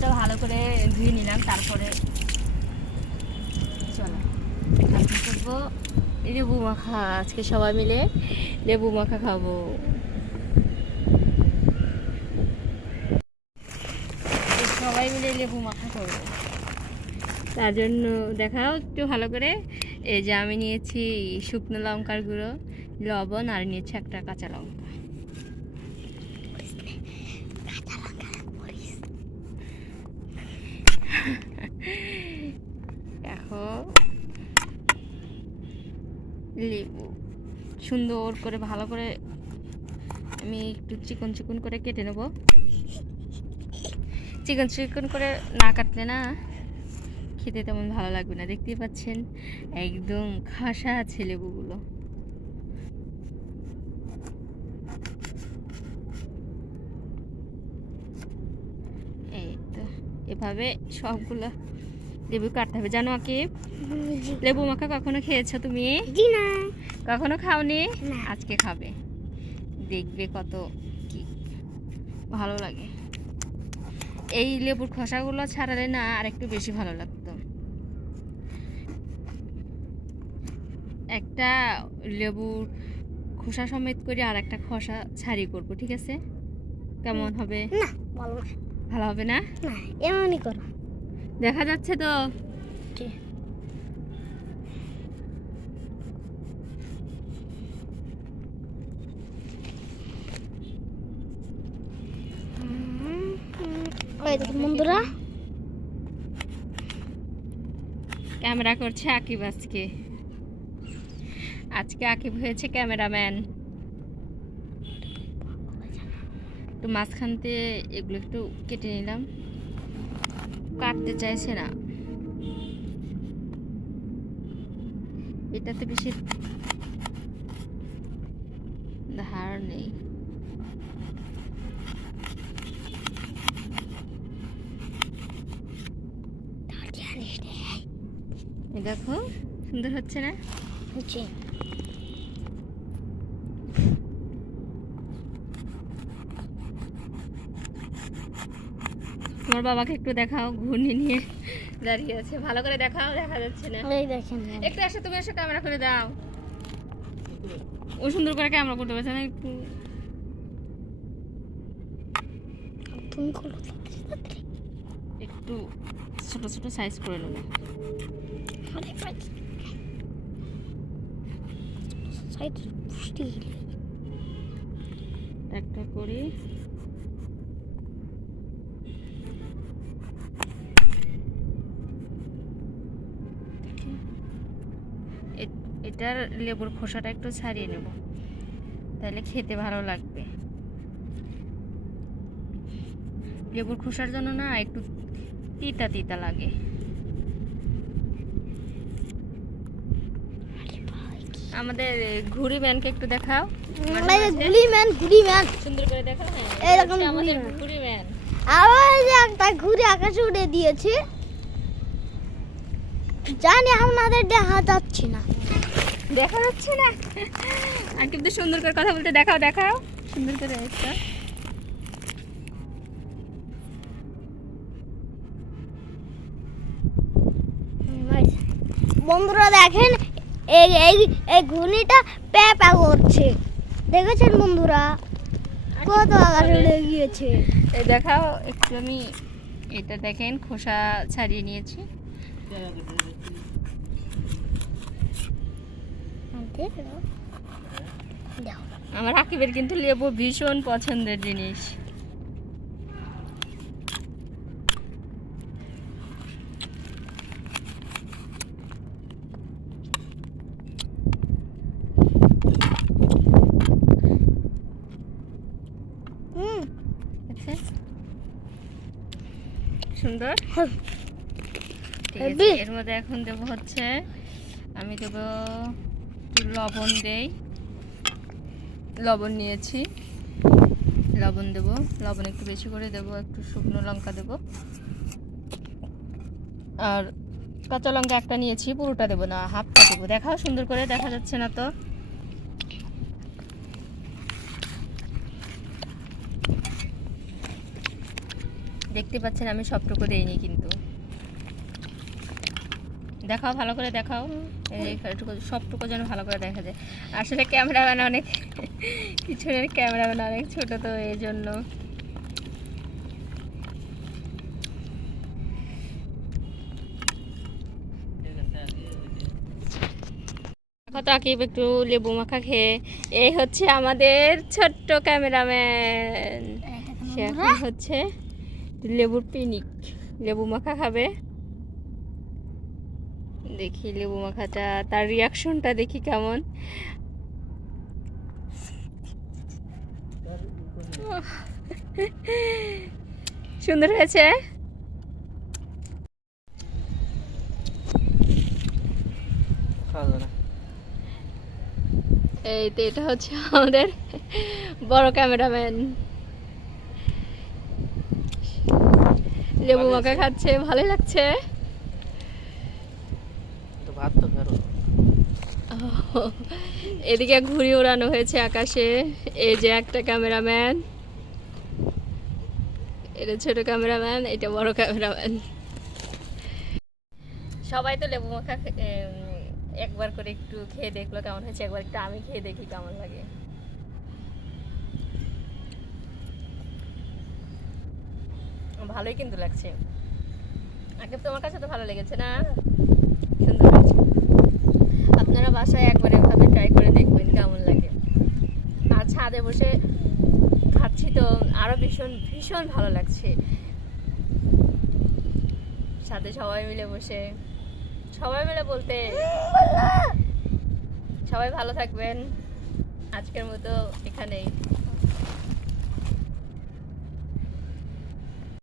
লেবুটা ভালো করে ধুয়ে নিলাম, তারপরে চলো আজকে করবো লেবু মাখা। আজকে সবাই মিলে লেবু মাখা খাবো। সবাই মিলে লেবু মাখা করবো, তার জন্য দেখাও একটু ভালো করে। এই যে আমি নিয়েছি শুকনো লঙ্কার গুঁড়ো, লবণ, আর নিয়েছি একটা কাঁচা লঙ্কা। দেখো লেবু সুন্দর করে ভালো করে আমি একটু চিকন চিকন করে কেটে নেব। চিকন চিকন করে না কাটলে না খেতে তেমন ভালো লাগবে না। দেখতেই পাচ্ছেন একদম খাসা আছে লেবুগুলো। এই তো এভাবে সবগুলো লেবু কাটতে হবে। জানো কি লেবু মাখা কখনো খেয়েছো তুমি? জি না। কখনো খাওনি? না। আজকে খাবে, দেখবে কত কি ভালো লাগে। এই লেবুর খোসাগুলো ছাড়ালে না আর একটু বেশি ভালো লাগতো। একটা লেবুর খোসা সমেত করে আর একটা খোসা ছাড়িয়ে করবো, ঠিক আছে? কেমন হবে? না ভালো না। ভালো হবে না? না এমনই করো। দেখা যাচ্ছে তো। ওই দেখুন বন্ধুরা, ক্যামেরা করছে আকিব। আজকে আজকে আকিব হয়েছে ক্যামেরাম্যান। একটু মাঝখান দিয়ে এগুলো একটু কেটে নিলাম, কাটতে চাইছে না। এটাতে বেশি ধার নেই। এই দেখো সুন্দর হচ্ছে না? হচ্ছে তোমার বাবাকে একটু দেখাও, ঘূর্ণি নিয়ে দাঁড়িয়ে আছে। ভালো করে দেখাও, দেখা যাচ্ছে না। এই দেখেন একটু এসে তুমি এসে ক্যামেরা করে দাও। ও সুন্দর করে ক্যামেরা করতে পারছে না একটু। তুমি করো একটু ছোট ছোট সাইজ করে নেবো। একটা করি। এটার লেবুর খোসাটা একটু ছাড়িয়ে নেব, তাহলে খেতে ভালো লাগবে। লেবুর খোসার জন্য না একটু তিতা তিতা লাগে। আমাদের ঘুড়ি ম্যানকে একটু দেখাও। ঘুড়ি ম্যান সুন্দর করে দেখাও। হ্যাঁ, এরকম আমাদের ঘুড়ি ম্যান। আবার যে একটা ঘুড়ি আকাশে উড়ে দিয়েছে, জানি আপনাদের দেখা যাচ্ছে না। দেখা যাচ্ছে না? আর কিন্তু সুন্দর করে কথা বলতে দেখাও, দেখাও সুন্দর করে একটা। বন্ধুরা দেখেন এই এই এই ঘূর্ণিটা প্যা প্যা করছে, দেখেছেন বন্ধুরা? কত আকাশে উড়ে গিয়েছে। এই দেখাও একটু। আমি এটা দেখেন খোসা ছাড়িয়ে নিয়েছি। আমার আকিবের কিন্তু লেবু ভীষণ পছন্দের জিনিস। সুন্দর। ঠিক আছে, এর মধ্যে এখন দেবো হচ্ছে, আমি দেবো লবণ। দেই লবণ নিয়েছি, লবণ দেবো। লবণ একটু বেশি করে দেবো। একটু শুকনো লঙ্কা দেবো, আর কাঁচা লঙ্কা একটা নিয়েছি, পুরোটা দেবো না, হাফটা দেবো। দেখাও সুন্দর করে, দেখা যাচ্ছে না তো? দেখতে পাচ্ছেন আমি সবটুকু দেইনি কিন্তু। দেখাও, ভালো করে দেখাও, এইটুকু সবটুকু যেন ভালো করে দেখা যায়। আসলে ক্যামেরাম্যান অনেক পিছনের ক্যামেরাম্যান অনেক ছোট, তো এই জন্য। কত আকিব একটু লেবু মাখা খেয়ে। এই হচ্ছে আমাদের ছোট্ট ক্যামেরাম্যান, সে এখন হচ্ছে লেবুর পিনিক, লেবু মাখা খাবে। দেখি লেবু মাখাটা, তার রিয়াকশনটা দেখি কেমন। সুন্দর হয়েছে। এই তো এটা হচ্ছে আমাদের বড় ক্যামেরাম্যান, লেবু মাখা খাচ্ছে, ভালোই লাগছে। এদিকে ঘুড়ি ওড়ানো হয়েছে আকাশে। এই যে একটা ক্যামেরাম্যান, এটা ছোট ক্যামেরাম্যান, এটা বড় ক্যামেরাম্যান। সবাই তো লেবু মাখা একবার করে একটু খেয়ে দেখলো কেমন হয়েছে, একবার একটু আমি খেয়ে দেখি কেমন লাগে। ভালোই কিন্তু লাগছে। আগে তোমার কাছে তো ভালো লেগেছে না? সুন্দর হয়েছে। আপনারা বাসায় একবার এভাবে ট্রাই করে দেখবেন কেমন লাগে। আর ছাদে বসে খাচ্ছি তো আরো ভীষণ ভীষণ ভালো লাগছে। সাথে সবাই মিলে বসে, সবাই মিলে বলতে সবাই ভালো থাকবেন। আজকের মতো এখানেই।